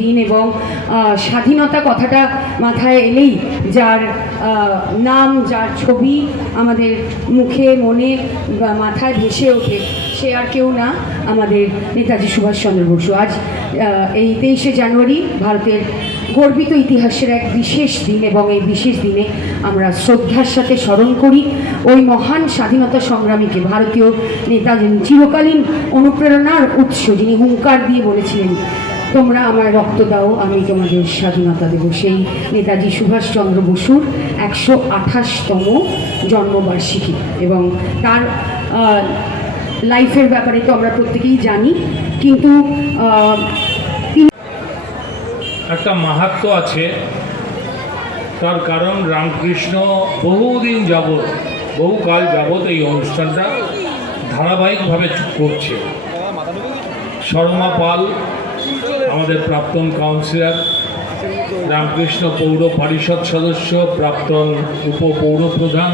দিন এবং স্বাধীনতা কথাটা মাথায় এলেই যার নাম যার ছবি আমাদের মুখে মনে মাথায় ভেসে ওঠে সে আর কেউ না আমাদের নেতাজি সুভাষচন্দ্র বসু। আজ এই 23শে জানুয়ারি ভারতের গর্বিত ইতিহাসের এক বিশেষ দিন এবং এই বিশেষ দিনে আমরা শ্রদ্ধার সাথে স্মরণ করি ওই মহান স্বাধীনতা সংগ্রামীকে, ভারতীয় নেতা যিনি চিরকালীন অনুপ্রেরণার উৎস, যিনি হুঙ্কার দিয়ে বলেছিলেন তোমরা আমায় রক্ত দাও আমি তোমাদের স্বাধীনতা দেব। সেই নেতাজি সুভাষচন্দ্র বসুর 128তম জন্মবার্ষিকী এবং তার লাইফের ব্যাপারে তো আমরা প্রত্যেকেই জানি, কিন্তু একটা মাহাত্ম্য আছে। তার কারণ রামকৃষ্ণ বহুদিন যাবৎ, বহুকাল যাবৎ এই অনুষ্ঠানটা ধারাবাহিকভাবে করছে। শর্মা পাল আমাদের প্রাক্তন কাউন্সিলর, রামকৃষ্ণ পৌর পরিষদ সদস্য, প্রাক্তন উপপৌরপ্রধান,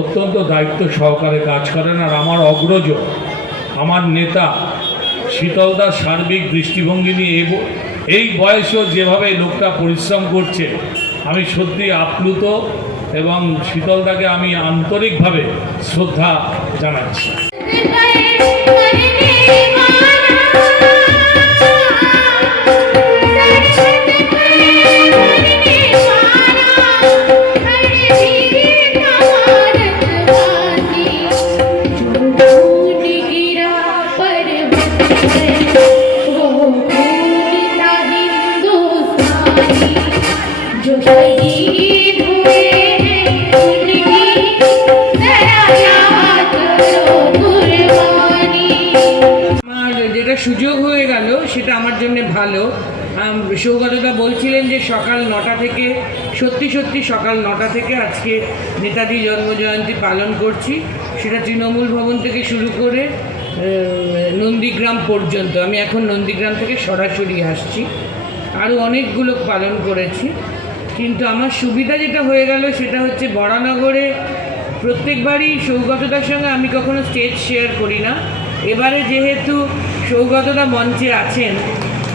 অত্যন্ত দায়িত্ব সহকারে কাজ করেন। আর আমার অগ্রজ, আমার নেতা শীতলদার সার্বিক দৃষ্টিভঙ্গি নিয়ে এই বয়সেও যেভাবে লোকটা পরিশ্রম করছে আমি সত্যি আপ্লুত এবং শীতলদাকে আমি আন্তরিকভাবে শ্রদ্ধা জানাচ্ছি। যেটা সুযোগ হয়ে গেল সেটা আমার জন্য ভালো। সৌগতদা বলছিলেন যে সকাল 9টা থেকে, সত্যি সকাল 9টা থেকে আজকে নেতাজি জন্মজয়ন্তী পালন করছি। সেটা তৃণমূল ভবন থেকে শুরু করে নন্দীগ্রাম পর্যন্ত। আমি এখন নন্দীগ্রাম থেকে সরাসরি আসছি, আরও অনেকগুলো পালন করেছি। কিন্তু আমার সুবিধা যেটা হয়ে গেল সেটা হচ্ছে বরানগরে প্রত্যেকবারই সৌগতদার সঙ্গে আমি কখনো স্টেজ শেয়ার করি না। এবারে যেহেতু সৌগতদা মঞ্চে আছেন,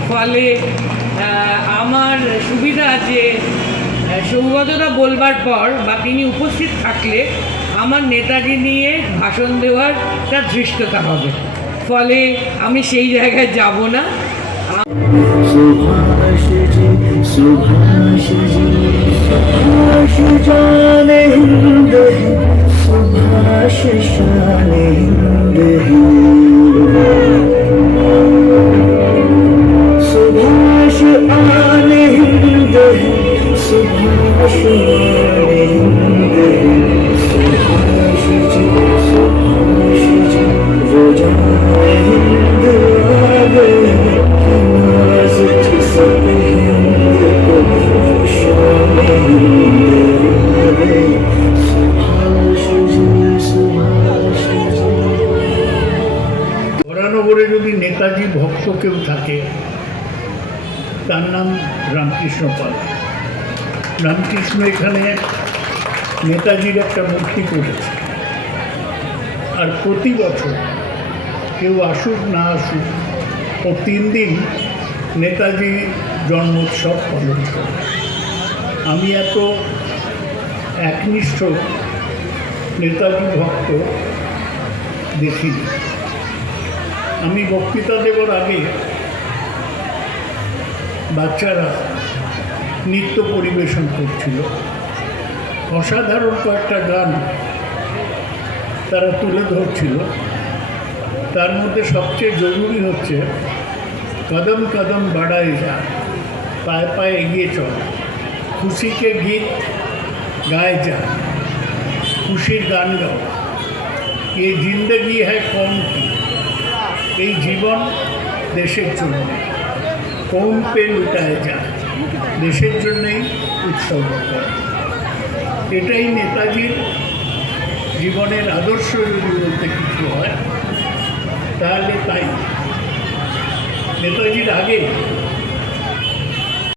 ফলে আমার সুবিধা যে সৌগতদা বলবার পর বা তিনি উপস্থিত থাকলে আমার নেতাজি নিয়ে ভাষণ দেওয়ারটা ধৃষ্টতা হবে, ফলে আমি সেই জায়গায় যাব না। বরানগরে যদি নেতাজি ভক্ত কেউ থাকে তার নাম রামকৃষ্ণ পাল। রামকৃষ্ণ এখানে নেতাজির একটা মূর্তি করেছে, আর প্রতি বছর কেউ আসুক না আসুক ও 3 দিন নেতাজি জন্মোৎসব পালন করে। আমি এত একনিষ্ঠ নেতাজি ভক্ত দেখিনি। আমি বক্তৃতা দেবার আগে বাচ্চারা নৃত্য পরিবেশন করছিল, অসাধারণ কয়েকটা গান তারা তুলে ধরছিল। তার মধ্যে সবচেয়ে জরুরি হচ্ছে কদম কদম বাড়ায় যা, পায়ে পায়ে এগিয়ে চল, খুশিকে গীত গায়ে যা, খুশির গান গাও, এ জিন্দগি হ্যায় কম কি, এই জীবন দেশের জন্য, কৌন পে লুটায় যা, দেশের জন্যই উৎসর্গ করা। এটাই নেতাজির জীবনের আদর্শ যদি বলতে কিছু হয় তাহলে তাই। নেতাজির আগে